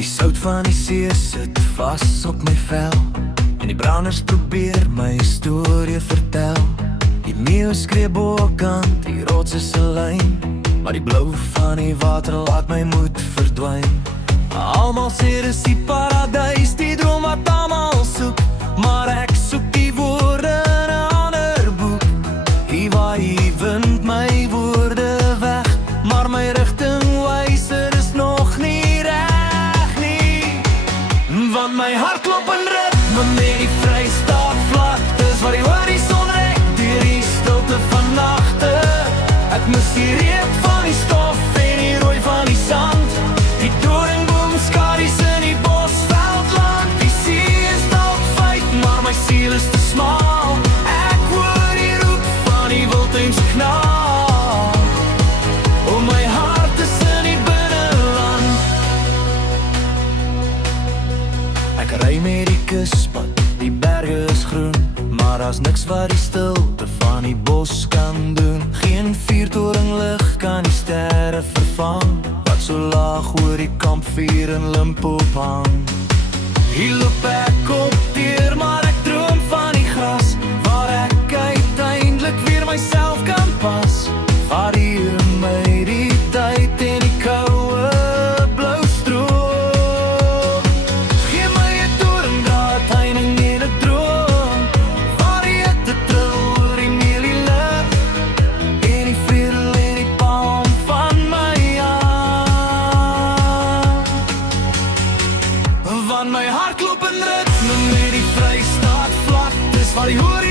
Die sout van die see sit vas op my vel, en die branders probeer my storie vertel. Die meeu skree bokant, die rots is 'n lyn, maar die blou van die water laat my moed verdwyn. Almal sê dis die paradys, die droom wat almal soek, maar ek soek die woorde in 'n ander boek. Hier waai die wind my woorde weg, maar my rigting wys er is nog nie reg nie. Want my hart klop in ritme met die Vrystaat vlaktes, waar die horison rek deur die stilte van nagte. Ek mis die reuk van die stof en die rooi van die sand, die doringboom skadu's in die bosveldland. Die see is dalk feit, maar my siel is te smal. Ek hoor die roep van die wildtuin se knal. Oh, my hart is in die binneland. Ek ry met die kuspad, die berge is groen, maar daar's niks wat die stilte van die bos kan doen. Geen vuurtorenlig kan die sterre vervang, wat so laag oor die kampvuur in Limpopo hang. Hier loop ek op deur, maar ek droom van die gras, waar ek uiteindelik weer myself kan pas. Vat hier in my die tyd en die koue blou stroom. Gee my 'n doringdraad, heining en 'n droom, waar die hitte tril oor die mielielig, en die vrede in die palm van my hand. Want my hart klop in ritme met die Vrystaat vlaktes, waar die horizon